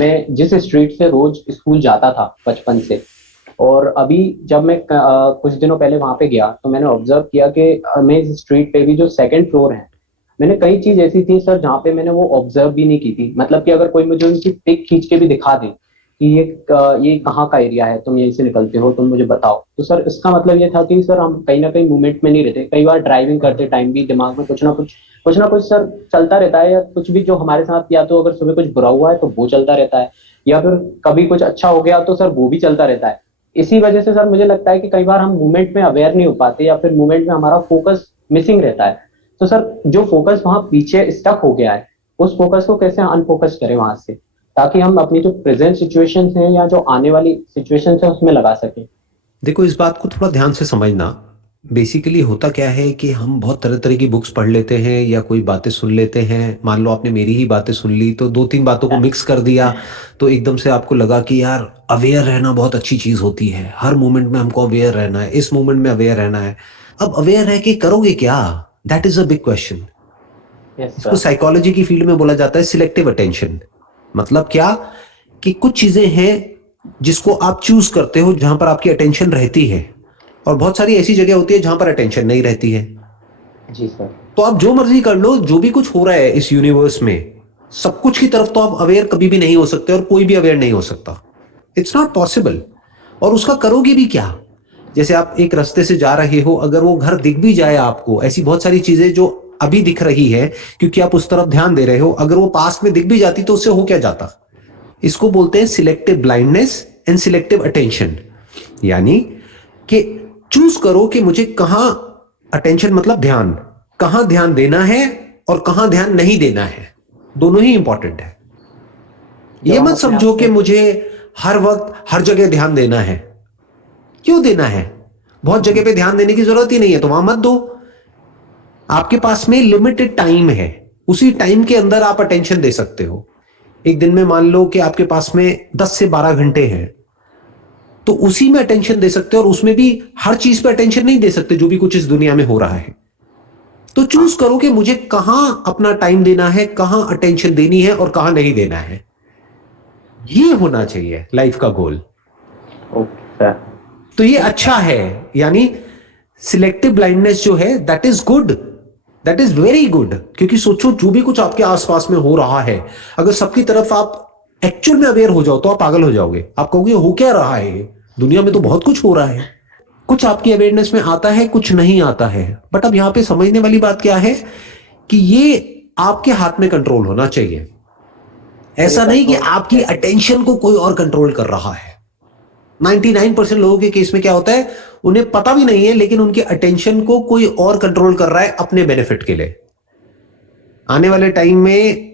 मैं जिस स्ट्रीट से रोज स्कूल जाता था बचपन से, और अभी जब मैं कुछ दिनों पहले वहां पे गया तो मैंने ऑब्जर्व किया कि मैं इस स्ट्रीट पे भी जो सेकंड फ्लोर है, मैंने कई चीज ऐसी थी सर जहाँ पे मैंने वो ऑब्जर्व भी नहीं की थी। मतलब कि अगर कोई मुझे उनकी पिक खींच के भी दिखा दे कि ये कहाँ का एरिया है, तुम यहीं से निकलते हो, तुम मुझे बताओ, तो सर इसका मतलब ये था कि सर हम कहीं ना कहीं मूवमेंट में नहीं रहते। कई बार ड्राइविंग करते टाइम भी दिमाग में कुछ ना कुछ सर चलता रहता है, या कुछ भी जो हमारे साथ, या तो अगर सुबह कुछ बुरा हुआ है तो वो चलता रहता है, या फिर कभी कुछ अच्छा हो गया तो सर वो भी चलता रहता है। इसी वजह से सर मुझे लगता है कि कई बार हम मूवमेंट में अवेयर नहीं हो पाते, या फिर मूवमेंट में हमारा फोकस मिसिंग रहता है। तो सर जो फोकस वहां पीछे स्टक हो गया है, उस फोकस को कैसे अनफोकस करें वहां से, ताकि हम अपनी जो प्रेजेंट सिचुएशंस हैं या जो आने वाली सिचुएशंस है उसमें लगा सकें। देखो, इस बात को थोड़ा ध्यान से समझना। बेसिकली होता क्या है कि हम बहुत तरह तरह की बुक्स पढ़ लेते हैं या कोई बातें सुन लेते हैं। मान लो आपने मेरी ही बातें सुन ली तो दो तीन बातों को मिक्स कर दिया, तो एकदम से आपको लगा कि यार अवेयर रहना बहुत अच्छी चीज होती है, हर मोमेंट में हमको अवेयर रहना है, इस मोमेंट में अवेयर रहना है। अब अवेयर रह के करोगे क्या? That is a big question. Yes इसको सर। साइकोलॉजी की फील्ड में बोला जाता है सिलेक्टिव अटेंशन। मतलब क्या? कि कुछ चीजें हैं जिसको आप चूज करते हो, जहां पर आपकी अटेंशन रहती है, और बहुत सारी ऐसी जगह होती है जहां पर अटेंशन नहीं रहती है। जी सर। तो आप जो मर्जी कर लो, जो भी कुछ हो रहा है इस यूनिवर्स में, सब कुछ की तरफ तो आप अवेयर कभी भी नहीं हो सकते, और कोई भी अवेयर नहीं हो सकता। It's not possible. और उसका करोगे भी क्या? जैसे आप एक रास्ते से जा रहे हो, अगर वो घर दिख भी जाए आपको, ऐसी बहुत सारी चीजें जो अभी दिख रही है क्योंकि आप उस तरफ ध्यान दे रहे हो, अगर वो पास में दिख भी जाती तो उससे हो क्या जाता? इसको बोलते हैं selective blindness and selective attention. यानी कि चूज करो कि मुझे कहां अटेंशन, मतलब ध्यान, कहां ध्यान देना है और कहां ध्यान नहीं देना है। दोनों ही इंपॉर्टेंट है। जब ये हम मत अपने आप समझो कि को। मुझे हर वक्त हर जगह ध्यान देना है। क्यों देना है? बहुत जगह पे ध्यान देने की जरूरत ही नहीं है तो वहां मत दो। आपके पास में लिमिटेड टाइम है, उसी टाइम के अंदर आप अटेंशन दे सकते हो। एक दिन में मान लो कि आपके पास में 10 से 12 घंटे हैं, तो उसी में अटेंशन दे सकते हो, और उसमें भी हर चीज पे अटेंशन नहीं दे सकते जो भी कुछ इस दुनिया में हो रहा है। तो चूज हाँ। करो कि मुझे कहां अपना टाइम देना है, कहां अटेंशन देनी है और कहां नहीं देना है। ये होना चाहिए लाइफ का गोल। Okay sir. तो ये अच्छा है। यानी सिलेक्टिव ब्लाइंडनेस जो है, that is good, that is very good. क्योंकि सोचो, जो भी कुछ आपके आसपास में हो रहा है, अगर सबकी तरफ आप एक्चुअल में अवेयर हो जाओ तो आप पागल हो जाओगे। आप कहोगे हो क्या रहा है, दुनिया में तो बहुत कुछ हो रहा है। कुछ आपकी अवेयरनेस में आता है, कुछ नहीं आता है। बट अब यहां पे समझने वाली बात क्या है कि ये आपके हाथ में कंट्रोल होना चाहिए। सर ये ऐसा नहीं कि कंट्रोल आपकी कैसे करें? अटेंशन को कोई और कंट्रोल कर रहा है। 99% लोगों के केस में क्या होता है, उन्हें पता भी नहीं है लेकिन उनके अटेंशन को कोई और कंट्रोल कर रहा है अपने बेनिफिट के लिए। आने वाले टाइम में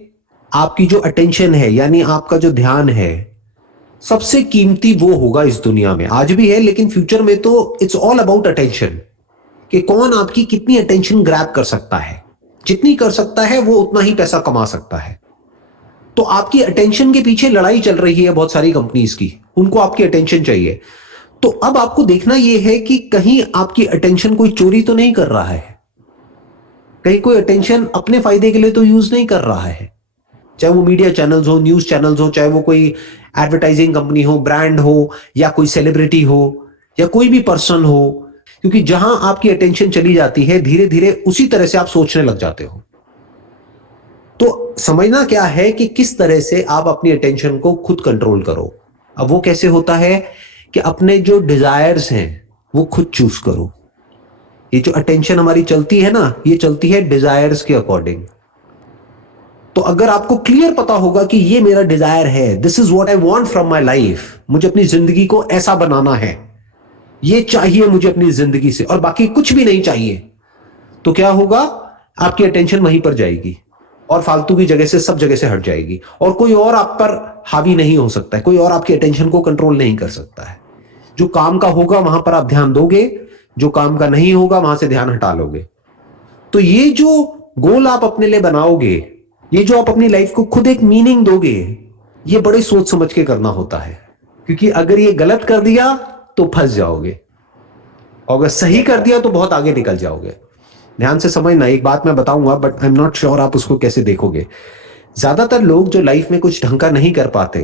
आपकी जो अटेंशन है, यानी आपका जो ध्यान है, सबसे कीमती वो होगा इस दुनिया में। आज भी है लेकिन फ्यूचर में तो इट्स ऑल अबाउट अटेंशन। कि कौन आपकी कितनी अटेंशन ग्रैब कर सकता है। जितनी कर सकता है वो उतना ही पैसा कमा सकता है। तो आपकी अटेंशन के पीछे लड़ाई चल रही है बहुत सारी कंपनीज की, उनको आपकी अटेंशन चाहिए। तो अब आपको देखना यह है कि कहीं आपकी अटेंशन कोई चोरी तो नहीं कर रहा है, कहीं कोई अटेंशन अपने फायदे के लिए तो यूज नहीं कर रहा है। चाहे वो मीडिया चैनल्स हो, न्यूज चैनल्स हो, चाहे वो कोई एडवर्टाइजिंग कंपनी हो, ब्रांड हो, या कोई सेलिब्रिटी हो, या कोई भी पर्सन हो। क्योंकि जहां आपकी अटेंशन चली जाती है, धीरे धीरे उसी तरह से आप सोचने लग जाते हो। तो समझना क्या है कि किस तरह से आप अपनी अटेंशन को खुद कंट्रोल करो। अब वो कैसे होता है कि अपने जो डिजायर्स हैं वो खुद चूज करो। ये जो अटेंशन हमारी चलती है ना, ये चलती है डिजायर्स के अकॉर्डिंग। तो अगर आपको क्लियर पता होगा कि ये मेरा डिजायर है, this is what I want from my life, मुझे अपनी जिंदगी को ऐसा बनाना है, ये चाहिए मुझे अपनी जिंदगी से और बाकी कुछ भी नहीं चाहिए, तो क्या होगा? आपकी अटेंशन वहीं पर जाएगी और फालतू की जगह से, सब जगह से हट जाएगी, और कोई और आप पर हावी नहीं हो सकता है, कोई और आपकी अटेंशन को कंट्रोल नहीं कर सकता है। जो काम का होगा वहां पर आप ध्यान दोगे, जो काम का नहीं होगा वहां से ध्यान हटा लोगे। तो ये जो गोल आप अपने लिए बनाओगे, ये जो आप अपनी लाइफ को खुद एक मीनिंग दोगे, ये बड़े सोच समझ के करना होता है। क्योंकि अगर ये गलत कर दिया तो फंस जाओगे, और अगर सही यस कर सर। दिया तो बहुत आगे निकल जाओगे। ध्यान से समझना, एक बात मैं बताऊंगा but I am not sure आप उसको कैसे देखोगे। ज्यादातर लोग जो लाइफ में कुछ ढंग का नहीं कर पाते,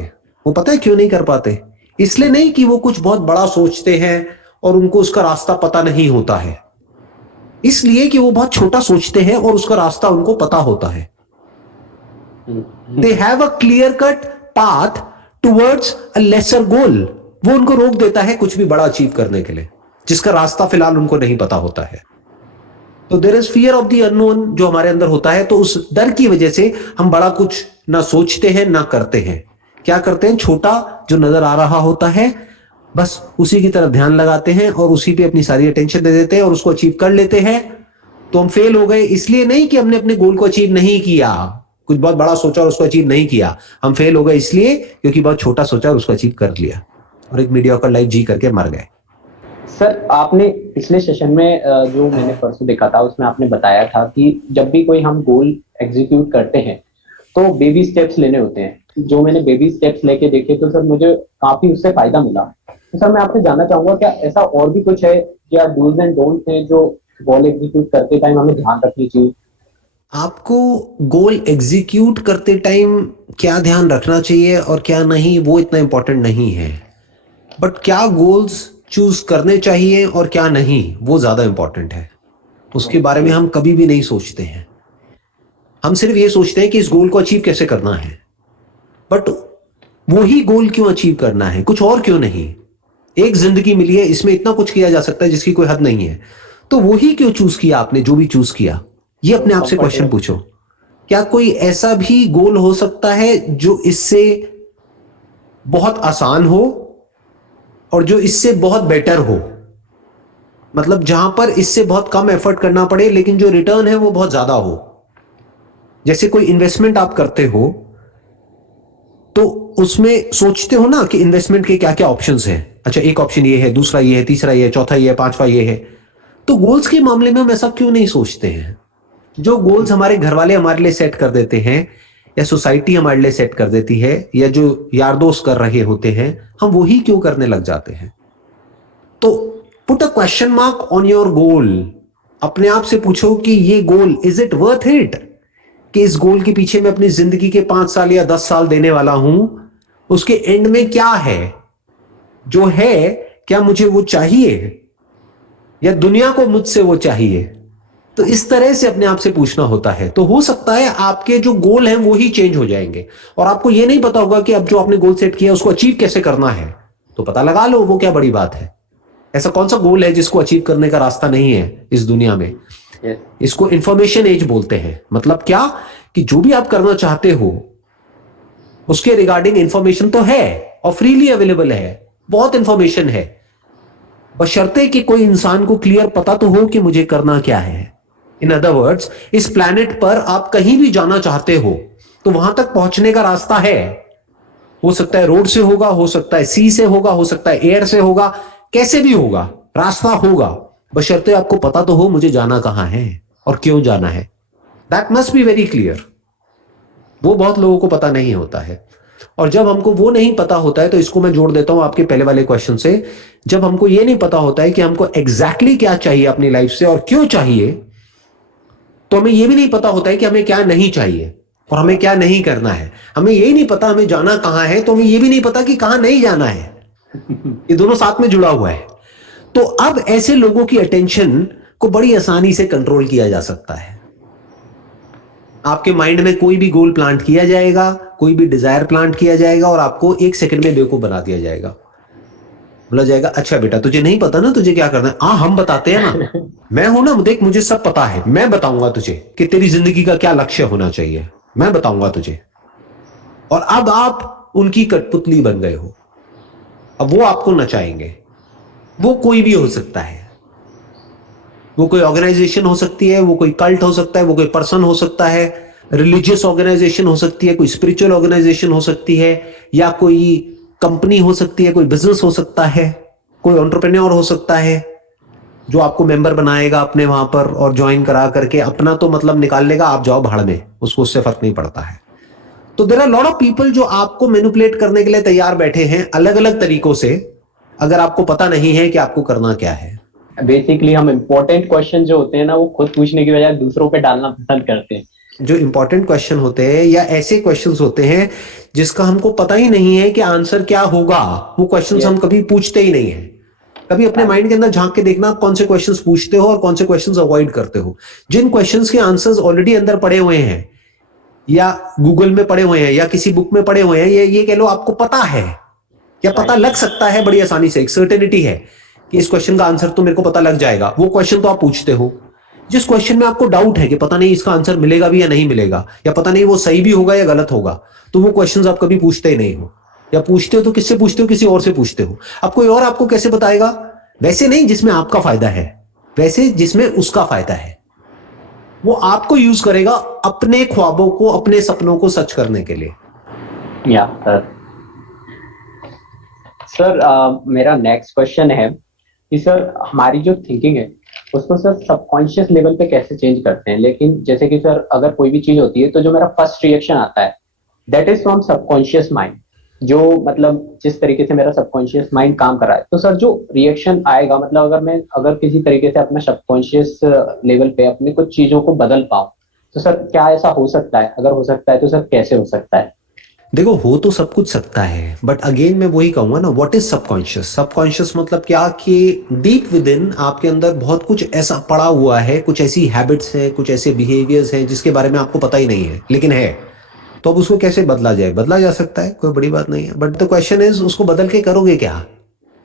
वो पता है क्यों नहीं कर पाते? इसलिए नहीं कि वो कुछ बहुत बड़ा सोचते हैं और उनको उसका रास्ता पता नहीं होता है, इसलिए कि वो बहुत छोटा सोचते हैं और उसका रास्ता उनको पता होता है। They have a clear cut path towards a lesser goal. वो उनको रोक देता है कुछ भी बड़ा अचीव करने के लिए, जिसका रास्ता फिलहाल उनको नहीं पता होता है। तो there is fear of the unknown जो हमारे अंदर होता है, तो उस डर की वजह से हम बड़ा कुछ ना सोचते हैं ना करते हैं। क्या करते हैं? छोटा जो नजर आ रहा होता है बस उसी की तरफ ध्यान लगाते हैं और उसी पे अपनी सारी अटेंशन दे देते हैं और उसको अचीव कर लेते हैं। तो हम फेल हो गए इसलिए नहीं कि हमने अपने गोल को अचीव नहीं किया, कुछ बहुत बड़ा सोचा और उसको अचीव नहीं किया। हम फेल हो गए इसलिए क्योंकि बहुत छोटा सोचा और उसको अचीव कर लिया और एक मीडियोकर लाइफ जी करके मर गए। सर, आपने पिछले सेशन में जो मैंने परसों देखा था उसमें आपने बताया था कि जब भी कोई हम गोल एग्जीक्यूट करते हैं तो बेबी स्टेप्स लेने होते हैं। जो मैंने बेबी स्टेप्स लेके देखे तो सर मुझे काफी उससे फायदा मिला। तो सर मैं आपसे जानना चाहूंगा, क्या ऐसा और भी कुछ है, क्या डूज एंड डोंट्स हैं जो गोल एग्जीक्यूट करते टाइम हमें ध्यान रखनी चाहिए? आपको गोल एग्जीक्यूट करते टाइम क्या ध्यान रखना चाहिए और क्या नहीं, वो इतना इंपॉर्टेंट नहीं है, बट क्या गोल्स चूज करने चाहिए और क्या नहीं, वो ज्यादा इंपॉर्टेंट है। उसके बारे में हम कभी भी नहीं सोचते हैं। हम सिर्फ ये सोचते हैं कि इस गोल को अचीव कैसे करना है, बट वो ही गोल क्यों अचीव करना है, कुछ और क्यों नहीं? एक जिंदगी मिली है, इसमें इतना कुछ किया जा सकता है जिसकी कोई हद नहीं है, तो वो ही क्यों चूज किया आपने, जो भी चूज किया? ये अपने आप से क्वेश्चन पूछो। क्या कोई ऐसा भी गोल हो सकता है जो इससे बहुत आसान हो और जो इससे बहुत बेटर हो? मतलब जहां पर इससे बहुत कम एफर्ट करना पड़े लेकिन जो रिटर्न है वो बहुत ज्यादा हो। जैसे कोई इन्वेस्टमेंट आप करते हो तो उसमें सोचते हो ना कि इन्वेस्टमेंट के क्या क्या ऑप्शंस हैं। अच्छा, एक ऑप्शन ये है, दूसरा ये है, तीसरा ये है, चौथा ये है, पांचवा ये है। तो गोल्स के मामले में हम ऐसा क्यों नहीं सोचते हैं? जो गोल्स हमारे घर वाले हमारे लिए सेट कर देते हैं या सोसाइटी हमारे लिए सेट कर देती है या जो यार दोस्त कर रहे होते हैं, हम वही क्यों करने लग जाते हैं? तो put a question mark on your goal. अपने आप से पूछो कि ये गोल, इज इट वर्थ इट? कि इस गोल के पीछे मैं अपनी जिंदगी के 5 साल या 10 साल देने वाला हूं, उसके एंड में क्या है जो है, क्या मुझे वो चाहिए या दुनिया को मुझसे वो चाहिए? तो इस तरह से अपने आप से पूछना होता है। तो हो सकता है आपके जो गोल हैं वो ही चेंज हो जाएंगे और आपको ये नहीं पता होगा कि अब जो आपने गोल सेट किया उसको अचीव कैसे करना है। तो पता लगा लो, वो क्या बड़ी बात है। ऐसा कौन सा गोल है जिसको अचीव करने का रास्ता नहीं है इस दुनिया में? इसको इंफॉर्मेशन एज बोलते हैं। मतलब क्या कि जो भी आप करना चाहते हो उसके रिगार्डिंग इंफॉर्मेशन तो है और फ्रीली अवेलेबल है, बहुत इंफॉर्मेशन है, बशर्ते कि कोई इंसान को क्लियर पता तो हो कि मुझे करना क्या है। इन अदर वर्ड्स, इस प्लैनेट पर आप कहीं भी जाना चाहते हो तो वहां तक पहुंचने का रास्ता है। हो सकता है रोड से होगा, हो सकता है सी से होगा, हो सकता है एयर से होगा, कैसे भी होगा, रास्ता होगा, बशर्ते आपको पता तो हो मुझे जाना कहां है और क्यों जाना है। That must be very clear. वो बहुत लोगों को पता नहीं होता है और जब हमको वो नहीं पता होता है, तो इसको मैं जोड़ देता हूं आपके पहले वाले क्वेश्चन से। जब हमको ये नहीं पता होता है कि हमको एग्जैक्टली क्या चाहिए अपनी लाइफ से और क्यों चाहिए, तो हमें ये भी नहीं पता होता है कि हमें क्या नहीं चाहिए और हमें क्या नहीं करना है। हमें यही नहीं पता हमें जाना कहां है, तो हमें ये भी नहीं पता कि कहां नहीं जाना है। ये दोनों साथ में जुड़ा हुआ है। तो अब ऐसे लोगों की अटेंशन को बड़ी आसानी से कंट्रोल किया जा सकता है। आपके माइंड में कोई भी गोल प्लांट किया जाएगा, कोई भी डिजायर प्लांट किया जाएगा और आपको 1 सेकंड में बेवकूफ बना दिया जाएगा। बोला जाएगा, अच्छा बेटा तुझे नहीं पता ना तुझे क्या करना है? हाँ हम बताते हैं ना, मैं हूं ना, देख मुझे सब पता है, मैं बताऊंगा तुझे कि तेरी जिंदगी का क्या लक्ष्य होना चाहिए, मैं बताऊंगा तुझे। और अब आप उनकी कठपुतली बन गए हो। अब वो आपको नचाएंगे। वो कोई भी हो सकता है, वो कोई ऑर्गेनाइजेशन हो सकती है, वो कोई कल्ट हो सकता है, वो कोई पर्सन हो सकता है, रिलीजियस ऑर्गेनाइजेशन हो सकती है, कोई स्पिरिचुअल ऑर्गेनाइजेशन हो सकती है, या कोई कंपनी हो सकती है, कोई बिजनेस हो सकता है, कोई एंटरप्रेन्योर हो सकता है जो आपको मेंबर बनाएगा अपने वहां पर और ज्वाइन करा करके अपना तो मतलब निकाल लेगा, आप जाओ भाड़ में, उसको उससे फर्क नहीं पड़ता है। तो there are lot of people जो आपको मैनिपुलेट करने के लिए तैयार बैठे हैं अलग अलग तरीकों से, अगर आपको पता नहीं है कि आपको करना क्या है। बेसिकली हम इम्पोर्टेंट क्वेश्चन जो होते हैं ना वो खुद पूछने की बजाय दूसरों पे डालना पसंद करते हैं। जो इंपॉर्टेंट क्वेश्चन होते हैं या ऐसे क्वेश्चंस होते हैं जिसका हमको पता ही नहीं है कि आंसर क्या होगा, वो क्वेश्चंस हम यस, कभी पूछते ही नहीं है। कभी अपने राइट, माइंड के अंदर झांक के देखना आप कौन से क्वेश्चंस पूछते हो और कौन से क्वेश्चंस अवॉइड करते हो। जिन क्वेश्चंस के आंसर्स ऑलरेडी अंदर पड़े हुए हैं या गूगल में पड़े हुए हैं या किसी बुक में पड़े हुए हैं, ये कह लो आपको पता है या पता राइट, लग सकता है बड़ी आसानी से, एक सर्टेनिटी है कि इस क्वेश्चन का आंसर तो मेरे को पता लग जाएगा, वो क्वेश्चन तो आप पूछते हो। जिस क्वेश्चन में आपको डाउट है कि पता नहीं इसका आंसर मिलेगा भी या नहीं मिलेगा, या पता नहीं वो सही भी होगा या गलत होगा, तो वो क्वेश्चंस आप कभी पूछते ही नहीं हो। या पूछते हो तो किससे पूछते हो, किसी और से पूछते हो। अब कोई और आपको कैसे बताएगा? वैसे नहीं जिसमें आपका फायदा है, वैसे जिसमें उसका फायदा है। वो आपको यूज करेगा अपने ख्वाबों को, अपने सपनों को सच करने के लिए। या सर। सर मेरा नेक्स्ट क्वेश्चन है कि सर हमारी जो थिंकिंग है उसको सर सबकॉन्शियस लेवल पे कैसे चेंज करते हैं। लेकिन जैसे कि सर अगर कोई भी चीज होती है तो जो मेरा फर्स्ट रिएक्शन आता है that is from subconscious mind. जो मतलब जिस तरीके से मेरा सबकॉन्शियस माइंड काम कर रहा है, तो सर जो रिएक्शन आएगा, मतलब अगर किसी तरीके से अपना सबकॉन्शियस लेवल पे अपने कुछ चीजों को बदल पाऊं, तो सर क्या ऐसा हो सकता है? अगर हो सकता है तो सर कैसे हो सकता है? देखो, हो तो सब कुछ सकता है, बट अगेन मैं वही कहूंगा ना, व्हाट इज सबकॉन्शियस। सबकॉन्शियस मतलब क्या कि डीप विद इन आपके अंदर बहुत कुछ ऐसा पड़ा हुआ है, कुछ ऐसी हैबिट्स हैं, कुछ ऐसे बिहेवियर्स हैं जिसके बारे में आपको पता ही नहीं है लेकिन है। तो अब उसको कैसे बदला जाए? बदला जा सकता है, कोई बड़ी बात नहीं है, बट द क्वेश्चन इज उसको बदल के करोगे क्या?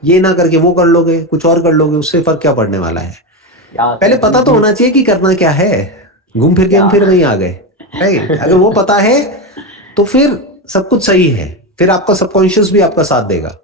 ये ना करके वो कर लोगे, कुछ और कर लोगे, उससे फर्क क्या पड़ने वाला है? या पहले सर पता तो होना चाहिए कि करना क्या है। घूम फिर के हम या फिर वहीं आ गए। राइट, अगर वो पता है तो फिर सब कुछ सही है, फिर आपका सबकॉन्शियस भी आपका साथ देगा।